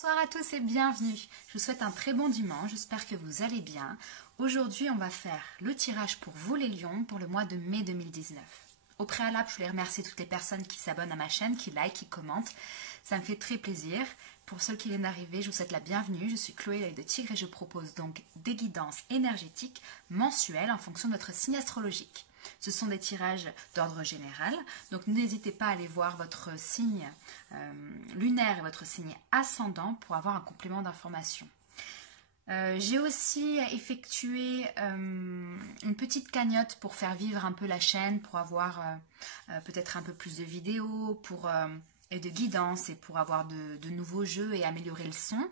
Bonsoir à tous et bienvenue. Je vous souhaite un très bon dimanche, j'espère que vous allez bien. Aujourd'hui, on va faire le tirage pour vous les lions pour le mois de mai 2019. Au préalable, je voulais remercier toutes les personnes qui s'abonnent à ma chaîne, qui like, qui commentent. Ça me fait très plaisir. Pour ceux qui viennent d'arriver, je vous souhaite la bienvenue. Je suis Chloé, l'œil de tigre, et je propose donc des guidances énergétiques mensuelles en fonction de votre signe astrologique. Ce sont des tirages d'ordre général, donc n'hésitez pas à aller voir votre signe lunaire et votre signe ascendant pour avoir un complément d'information. J'ai aussi effectué une petite cagnotte pour faire vivre un peu la chaîne, pour avoir peut-être un peu plus de vidéos, et de guidance et pour avoir de nouveaux jeux et améliorer le son.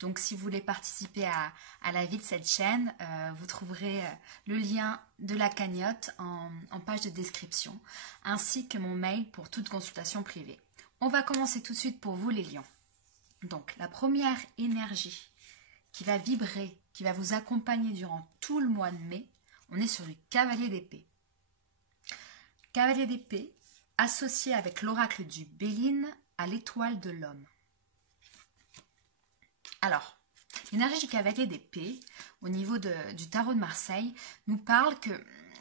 Donc si vous voulez participer à la vie de cette chaîne, vous trouverez le lien de la cagnotte en page de description, ainsi que mon mail pour toute consultation privée. On va commencer tout de suite pour vous les lions. Donc la première énergie qui va vibrer, qui va vous accompagner durant tout le mois de mai, on est sur le cavalier d'épée. Cavalier d'épée, associé avec l'oracle du Béline à l'étoile de l'homme. Alors, l'énergie du cavalier d'épée, au niveau du tarot de Marseille, nous parle que,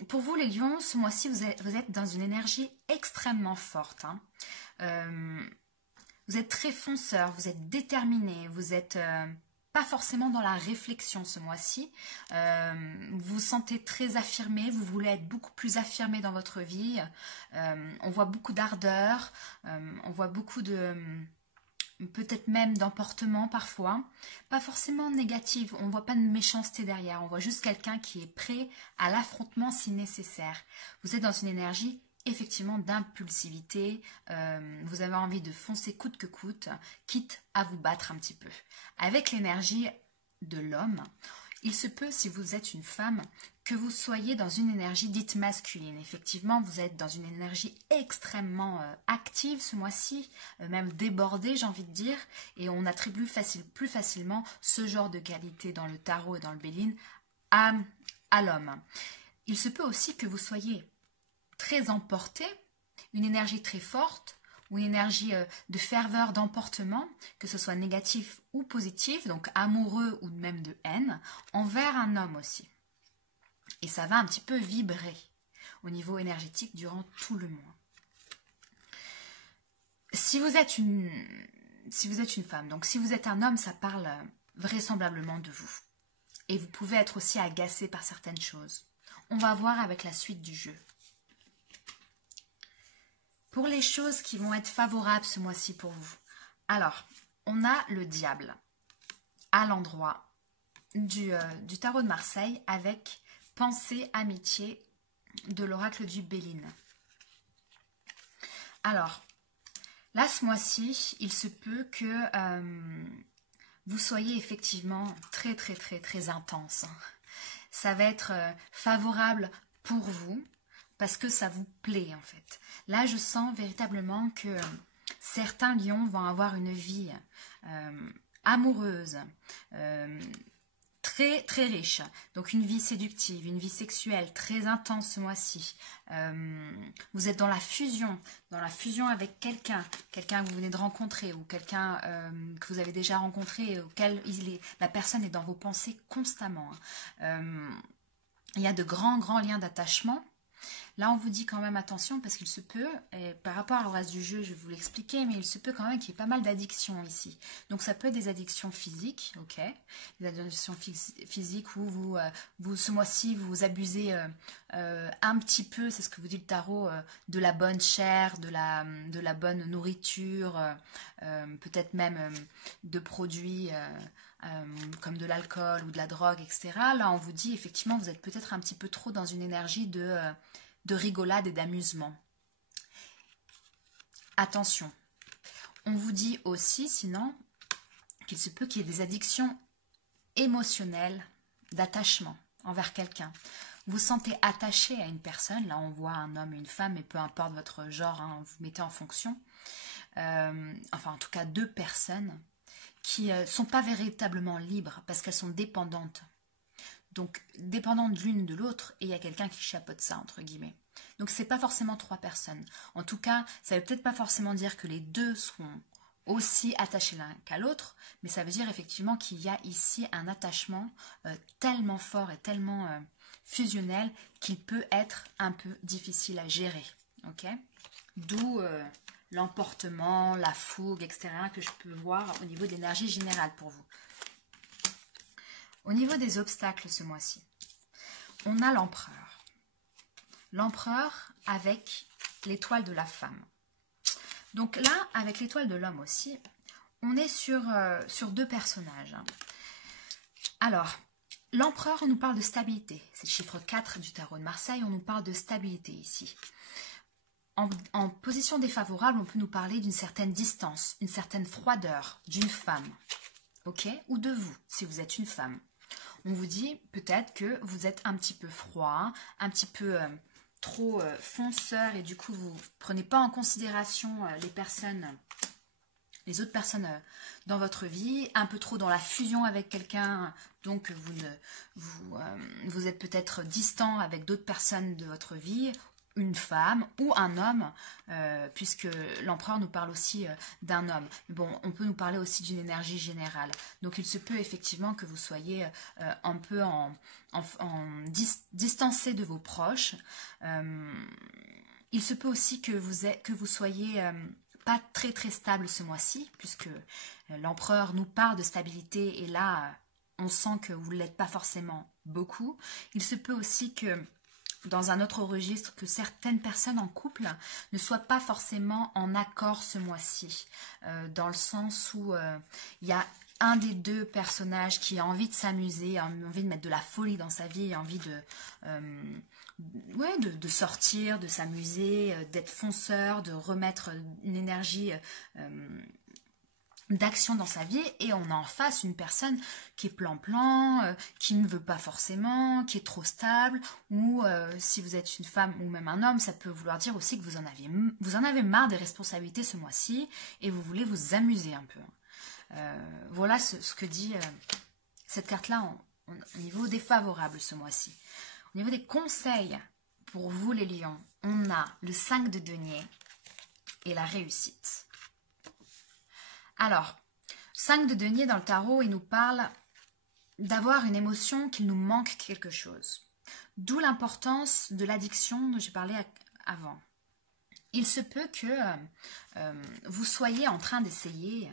pour vous les lions, ce mois-ci, vous êtes dans une énergie extrêmement forte. Vous êtes très fonceur, vous êtes déterminé, vous êtes pas forcément dans la réflexion ce mois-ci. Vous vous sentez très affirmé, vous voulez être beaucoup plus affirmé dans votre vie. On voit beaucoup d'ardeur, on voit beaucoup de... peut-être même d'emportement parfois. Pas forcément négatif, on ne voit pas de méchanceté derrière. On voit juste quelqu'un qui est prêt à l'affrontement si nécessaire. Vous êtes dans une énergie effectivement d'impulsivité, vous avez envie de foncer coûte que coûte, quitte à vous battre un petit peu. Avec l'énergie de l'homme, il se peut, si vous êtes une femme, que vous soyez dans une énergie dite masculine. Effectivement, vous êtes dans une énergie extrêmement active ce mois-ci, même débordée, j'ai envie de dire, et on attribue plus facilement ce genre de qualité dans le tarot et dans le Béline à l'homme. Il se peut aussi que vous soyez très emporté, une énergie très forte, ou une énergie de ferveur, d'emportement, que ce soit négatif ou positif, donc amoureux ou même de haine, envers un homme aussi. Et ça va un petit peu vibrer au niveau énergétique durant tout le mois. Si vous êtes une femme, donc si vous êtes un homme, ça parle vraisemblablement de vous. Et vous pouvez être aussi agacé par certaines choses. On va voir avec la suite du jeu. Pour les choses qui vont être favorables ce mois-ci pour vous. Alors, on a le diable à l'endroit du tarot de Marseille avec pensée, amitié de l'oracle du Béline. Alors, là ce mois-ci, il se peut que vous soyez effectivement très intense. Ça va être favorable pour vous parce que ça vous plaît en fait. Là, je sens véritablement que certains lions vont avoir une vie amoureuse, très riche. Donc une vie séductive, une vie sexuelle très intense ce mois-ci. Vous êtes dans la fusion avec quelqu'un que vous venez de rencontrer ou quelqu'un que vous avez déjà rencontré et auquel la personne est dans vos pensées constamment. Il y a de grands liens d'attachement. Là, on vous dit quand même attention parce qu'il se peut, et par rapport au reste du jeu, je vais vous l'expliquer, mais il se peut quand même qu'il y ait pas mal d'addictions ici. Donc, ça peut être des addictions physiques, ok, des addictions physiques où ce mois-ci, vous abusez un petit peu, c'est ce que vous dit le tarot, de la bonne chair, de la bonne nourriture, peut-être même de produits comme de l'alcool ou de la drogue, etc. Là, on vous dit effectivement, vous êtes peut-être un petit peu trop dans une énergie de rigolade et d'amusement. Attention, on vous dit aussi sinon qu'il se peut qu'il y ait des addictions émotionnelles d'attachement envers quelqu'un. Vous sentez attaché à une personne, là on voit un homme et une femme, mais peu importe votre genre, hein, vous mettez en fonction. Enfin en tout cas 2 personnes qui ne sont pas véritablement libres parce qu'elles sont dépendantes. Donc, dépendantes l'une de l'autre, et il y a quelqu'un qui chapeaute ça, entre guillemets. Donc, ce n'est pas forcément 3 personnes. En tout cas, ça ne veut peut-être pas forcément dire que les 2 seront aussi attachés l'un qu'à l'autre, mais ça veut dire effectivement qu'il y a ici un attachement tellement fort et tellement fusionnel qu'il peut être un peu difficile à gérer. Ok, d'où l'emportement, la fougue, etc. que je peux voir au niveau de l'énergie générale pour vous. Au niveau des obstacles ce mois-ci, on a l'empereur. L'empereur avec l'étoile de la femme. Donc là, avec l'étoile de l'homme aussi, on est sur deux personnages. Alors, l'empereur, on nous parle de stabilité. C'est le chiffre 4 du tarot de Marseille, on nous parle de stabilité ici. En position défavorable, on peut nous parler d'une certaine distance, une certaine froideur d'une femme, ok, ou de vous, si vous êtes une femme. On vous dit peut-être que vous êtes un petit peu froid, un petit peu trop fonceur, et du coup, vous ne prenez pas en considération les autres personnes dans votre vie, un peu trop dans la fusion avec quelqu'un, donc vous êtes peut-être distant avec d'autres personnes de votre vie, une femme ou un homme, puisque l'empereur nous parle aussi d'un homme. Bon, on peut nous parler aussi d'une énergie générale. Donc il se peut effectivement que vous soyez un peu distancé de vos proches. Il se peut aussi que vous soyez pas très très stable ce mois-ci, puisque l'empereur nous parle de stabilité et là on sent que vous ne l'êtes pas forcément beaucoup. Il se peut aussi que dans un autre registre, que certaines personnes en couple ne soient pas forcément en accord ce mois-ci, dans le sens où il y a un des deux personnages qui a envie de s'amuser, a envie de mettre de la folie dans sa vie, a envie de sortir, de s'amuser, d'être fonceur, de remettre une énergie d'action dans sa vie, et on a en face une personne qui est plan-plan, qui ne veut pas forcément, qui est trop stable, ou si vous êtes une femme ou même un homme, ça peut vouloir dire aussi que vous en avez marre des responsabilités ce mois-ci et vous voulez vous amuser un peu. Voilà ce que dit cette carte-là au niveau défavorable ce mois-ci. Au niveau des conseils pour vous les lions, on a le 5 de denier et la réussite. Alors, 5 de denier dans le tarot, il nous parle d'avoir une émotion qu'il nous manque quelque chose. D'où l'importance de l'addiction dont j'ai parlé avant. Il se peut que vous soyez en train d'essayer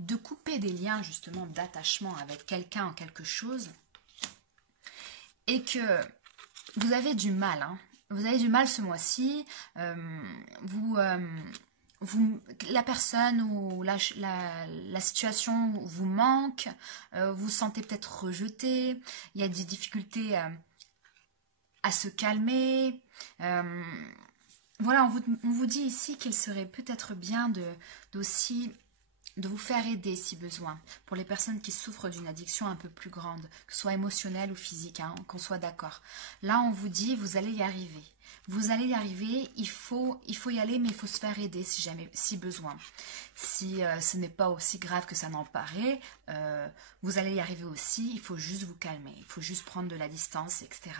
de couper des liens justement d'attachement avec quelqu'un en quelque chose et que vous avez du mal. Vous avez du mal ce mois-ci. La personne ou la situation vous manque, vous sentez peut-être rejeté, il y a des difficultés à se calmer. Voilà, on vous dit ici qu'il serait peut-être bien aussi de vous faire aider si besoin, pour les personnes qui souffrent d'une addiction un peu plus grande, que ce soit émotionnelle ou physique, qu'on soit d'accord. Là, on vous dit, vous allez y arriver. Vous allez y arriver, il faut y aller, mais il faut se faire aider si besoin. Si ce n'est pas aussi grave que ça n'en paraît, vous allez y arriver aussi, il faut juste vous calmer, il faut juste prendre de la distance, etc.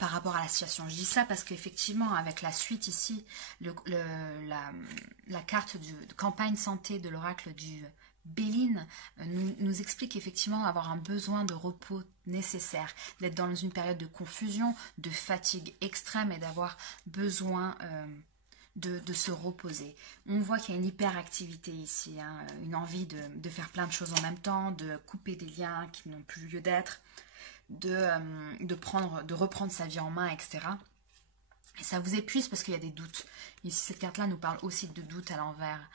Par rapport à la situation. Je dis ça parce qu'effectivement, avec la suite ici, la carte de campagne santé de l'oracle du Béline nous explique effectivement avoir un besoin de repos nécessaire, d'être dans une période de confusion, de fatigue extrême et d'avoir besoin de se reposer. On voit qu'il y a une hyperactivité ici, une envie de faire plein de choses en même temps, de couper des liens qui n'ont plus lieu d'être, de reprendre sa vie en main, etc. Et ça vous épuise parce qu'il y a des doutes. Ici, cette carte-là nous parle aussi de doutes à l'envers.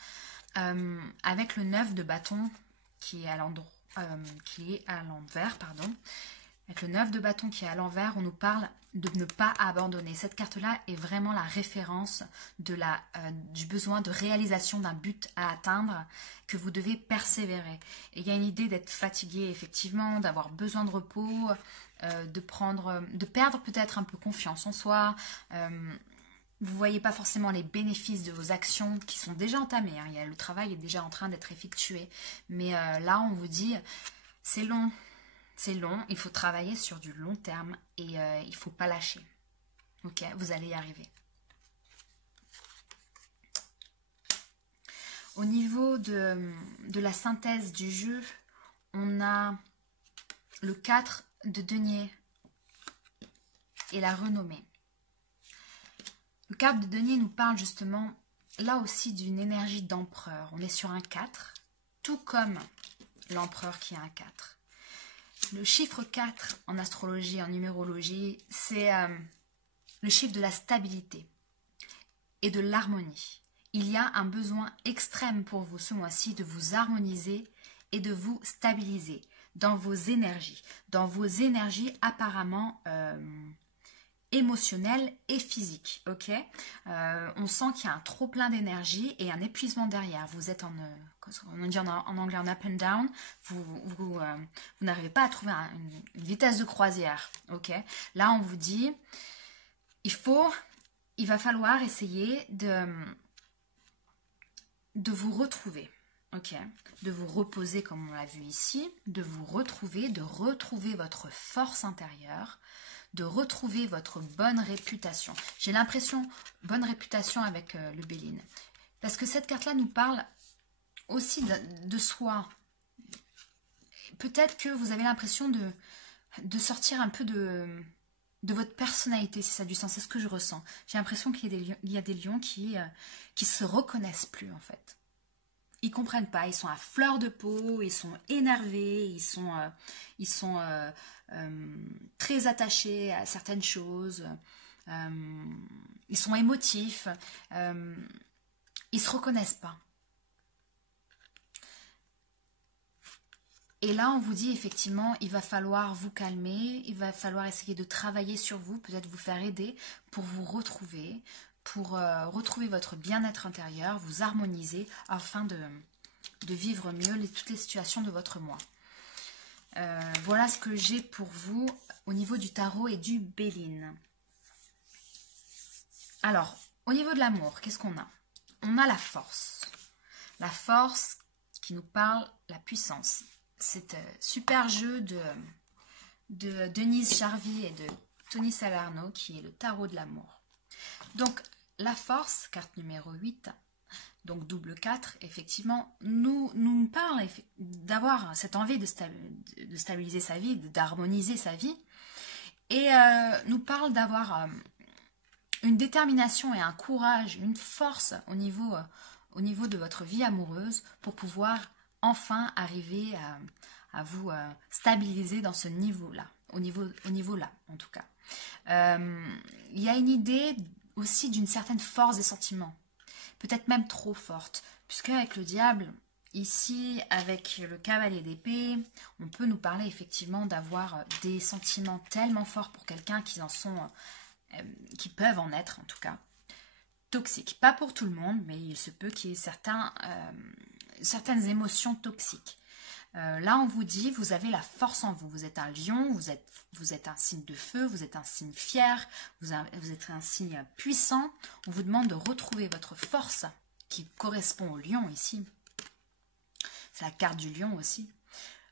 Avec le 9 de bâton qui est à l'envers, avec le 9 de bâton qui est à l'envers, on nous parle de ne pas abandonner. Cette carte-là est vraiment la référence du besoin de réalisation d'un but à atteindre, que vous devez persévérer. Et il y a une idée d'être fatigué, effectivement, d'avoir besoin de repos, de perdre peut-être un peu confiance en soi. Vous ne voyez pas forcément les bénéfices de vos actions qui sont déjà entamées. Le travail est déjà en train d'être effectué. Mais là, on vous dit, c'est long. C'est long, il faut travailler sur du long terme et il ne faut pas lâcher. Ok, vous allez y arriver. Au niveau de la synthèse du jeu, on a le 4 de denier et la renommée. Le 4 de denier nous parle justement, là aussi, d'une énergie d'empereur. On est sur un 4, tout comme l'empereur qui a un 4. Le chiffre 4 en astrologie, en numérologie, c'est le chiffre de la stabilité et de l'harmonie. Il y a un besoin extrême pour vous ce mois-ci de vous harmoniser et de vous stabiliser dans vos énergies. Dans vos énergies apparemment émotionnelles et physiques. Ok, on sent qu'il y a un trop plein d'énergie et un épuisement derrière. Vous êtes on dit en anglais en up and down. Vous n'arrivez pas à trouver une vitesse de croisière. Ok, là on vous dit il va falloir essayer de vous retrouver, ok, de vous reposer comme on l'a vu ici, de vous retrouver, de retrouver votre force intérieure, de retrouver votre bonne réputation. J'ai l'impression, bonne réputation avec le Béline, parce que cette carte-là nous parle aussi de soi. Peut-être que vous avez l'impression de sortir un peu de votre personnalité, si ça a du sens, c'est ce que je ressens. J'ai l'impression qu'il y a des lions qui se reconnaissent plus en fait. Ils comprennent pas, ils sont à fleur de peau, ils sont énervés, ils sont très attachés à certaines choses, ils sont émotifs, ils se reconnaissent pas. Et là, on vous dit effectivement, il va falloir vous calmer, il va falloir essayer de travailler sur vous, peut-être vous faire aider pour vous retrouver, pour retrouver votre bien-être intérieur, vous harmoniser afin de vivre mieux toutes les situations de votre mois. Voilà ce que j'ai pour vous au niveau du tarot et du Béline. Alors, au niveau de l'amour, qu'est-ce qu'on a? On a la force. La force qui nous parle la puissance. C'est un super jeu de Denise Charvy et de Tony Salerno qui est le tarot de l'amour. Donc, la force, carte numéro 8, donc double 4, effectivement, nous parle d'avoir cette envie de stabiliser sa vie, d'harmoniser sa vie, et nous parle d'avoir une détermination et un courage, une force au niveau de votre vie amoureuse pour pouvoir enfin arriver à vous stabiliser dans ce niveau-là, au niveau là en tout cas. Il y a une idée aussi d'une certaine force des sentiments, peut-être même trop forte, puisque avec le diable, ici avec le cavalier d'épée, on peut nous parler effectivement d'avoir des sentiments tellement forts pour quelqu'un qui qui peuvent en être en tout cas, toxiques. Pas pour tout le monde, mais il se peut qu'il y ait certaines émotions toxiques. Là, on vous dit, vous avez la force en vous. Vous êtes un lion, vous êtes un signe de feu, vous êtes un signe fier, vous êtes un signe puissant. On vous demande de retrouver votre force qui correspond au lion ici. C'est la carte du lion aussi.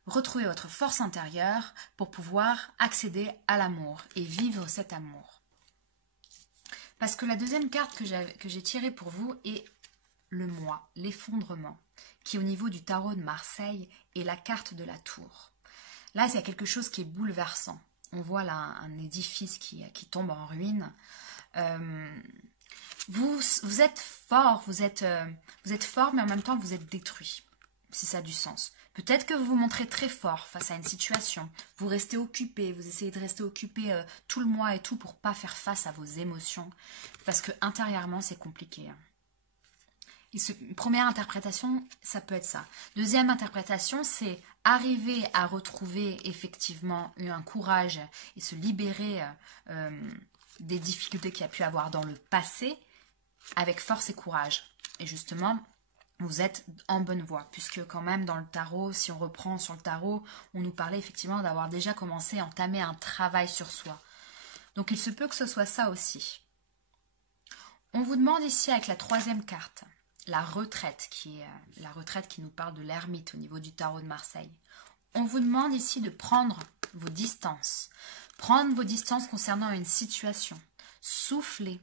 Retrouvez votre force intérieure pour pouvoir accéder à l'amour et vivre cet amour. Parce que la deuxième carte que j'ai tirée pour vous est le moi, l'effondrement, qui est au niveau du tarot de Marseille et la carte de la tour. Là, il y a quelque chose qui est bouleversant. On voit là un édifice qui tombe en ruine. Vous êtes fort, vous êtes fort, mais en même temps, vous êtes détruit, si ça a du sens. Peut-être que vous vous montrez très fort face à une situation. Vous restez occupé, vous essayez de rester occupé tout le mois et tout pour pas faire face à vos émotions. Parce que intérieurement, c'est compliqué. Première interprétation, ça peut être ça. Deuxième interprétation, c'est arriver à retrouver effectivement un courage et se libérer des difficultés qu'il y a pu avoir dans le passé avec force et courage. Et justement, vous êtes en bonne voie, puisque quand même dans le tarot, si on reprend sur le tarot, on nous parlait effectivement d'avoir déjà commencé à entamer un travail sur soi. Donc il se peut que ce soit ça aussi. On vous demande ici avec la troisième carte, la retraite qui nous parle de l'ermite au niveau du tarot de Marseille. On vous demande ici de prendre vos distances. Prendre vos distances concernant une situation. Soufflez,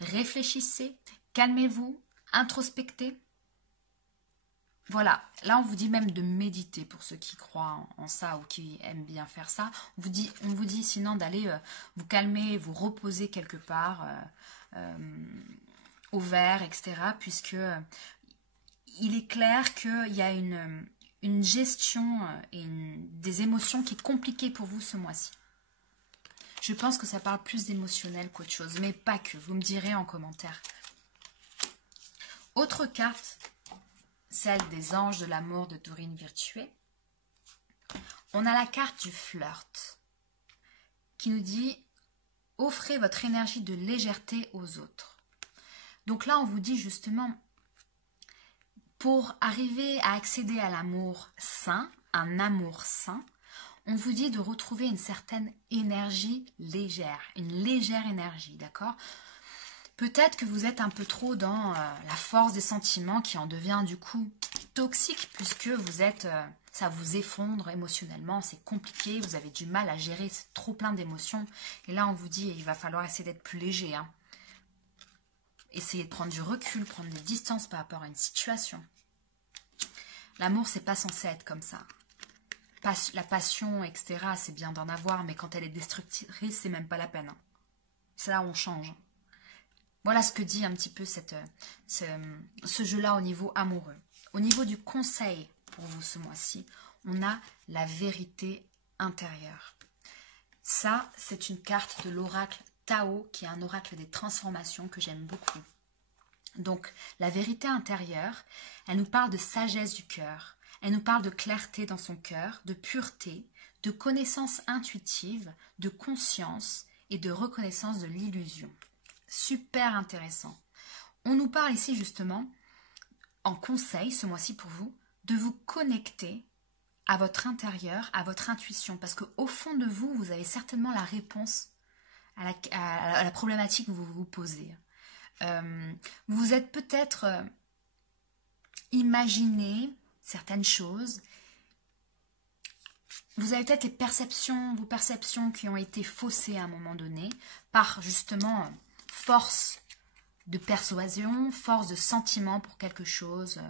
réfléchissez, calmez-vous, introspectez. Voilà, là on vous dit même de méditer pour ceux qui croient en ça ou qui aiment bien faire ça. On vous dit sinon d'aller vous calmer, vous reposer quelque part au vert, etc. Puisque il est clair qu'il y a une gestion et des émotions qui est compliquée pour vous ce mois-ci. Je pense que ça parle plus d'émotionnel qu'autre chose, mais pas que. Vous me direz en commentaire. Autre carte, celle des anges de l'amour de Dorine Virtue. On a la carte du flirt qui nous dit « Offrez votre énergie de légèreté aux autres ». Donc là, on vous dit justement, pour arriver à accéder à l'amour sain, un amour sain, on vous dit de retrouver une certaine énergie légère, une légère énergie, d'accord ? Peut-être que vous êtes un peu trop dans la force des sentiments qui en devient du coup toxique puisque vous êtes, ça vous effondre émotionnellement, c'est compliqué, vous avez du mal à gérer, c'est trop plein d'émotions. Et là on vous dit, il va falloir essayer d'être plus léger. Hein. Essayez de prendre du recul, prendre des distances par rapport à une situation. L'amour, c'est pas censé être comme ça. La passion, etc., c'est bien d'en avoir, mais quand elle est destructrice, c'est même pas la peine. Hein. C'est là où on change. Voilà ce que dit un petit peu ce jeu-là au niveau amoureux. Au niveau du conseil pour vous ce mois-ci, on a la vérité intérieure. Ça, c'est une carte de l'oracle Tao, qui est un oracle des transformations que j'aime beaucoup. Donc, la vérité intérieure, elle nous parle de sagesse du cœur, elle nous parle de clarté dans son cœur, de pureté, de connaissance intuitive, de conscience et de reconnaissance de l'illusion. Super intéressant. On nous parle ici justement, en conseil ce mois-ci pour vous, de vous connecter à votre intérieur, à votre intuition, parce qu'au fond de vous, vous avez certainement la réponse à la problématique que vous vous posez. Vous vous êtes peut-être imaginé certaines choses. Vous avez peut-être vos perceptions qui ont été faussées à un moment donné par justement force de persuasion, force de sentiment pour quelque chose,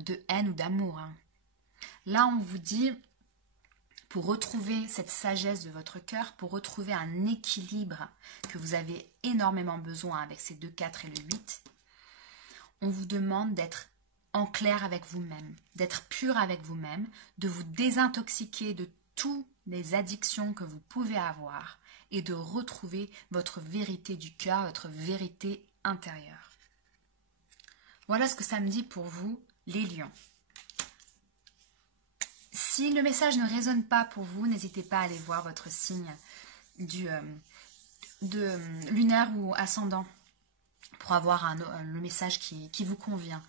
de haine ou d'amour. Hein. Là, on vous dit, pour retrouver cette sagesse de votre cœur, pour retrouver un équilibre que vous avez énormément besoin avec ces 2, 4 et le 8, on vous demande d'être en clair avec vous-même, d'être pur avec vous-même, de vous désintoxiquer de toutes les addictions que vous pouvez avoir et de retrouver votre vérité du cœur, votre vérité intérieure. Voilà ce que ça me dit pour vous, les lions. Si le message ne résonne pas pour vous, n'hésitez pas à aller voir votre signe de lunaire ou ascendant pour avoir le message qui vous convient.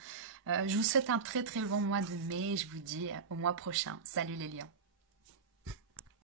Je vous souhaite un très très bon mois de mai et je vous dis au mois prochain. Salut les lions.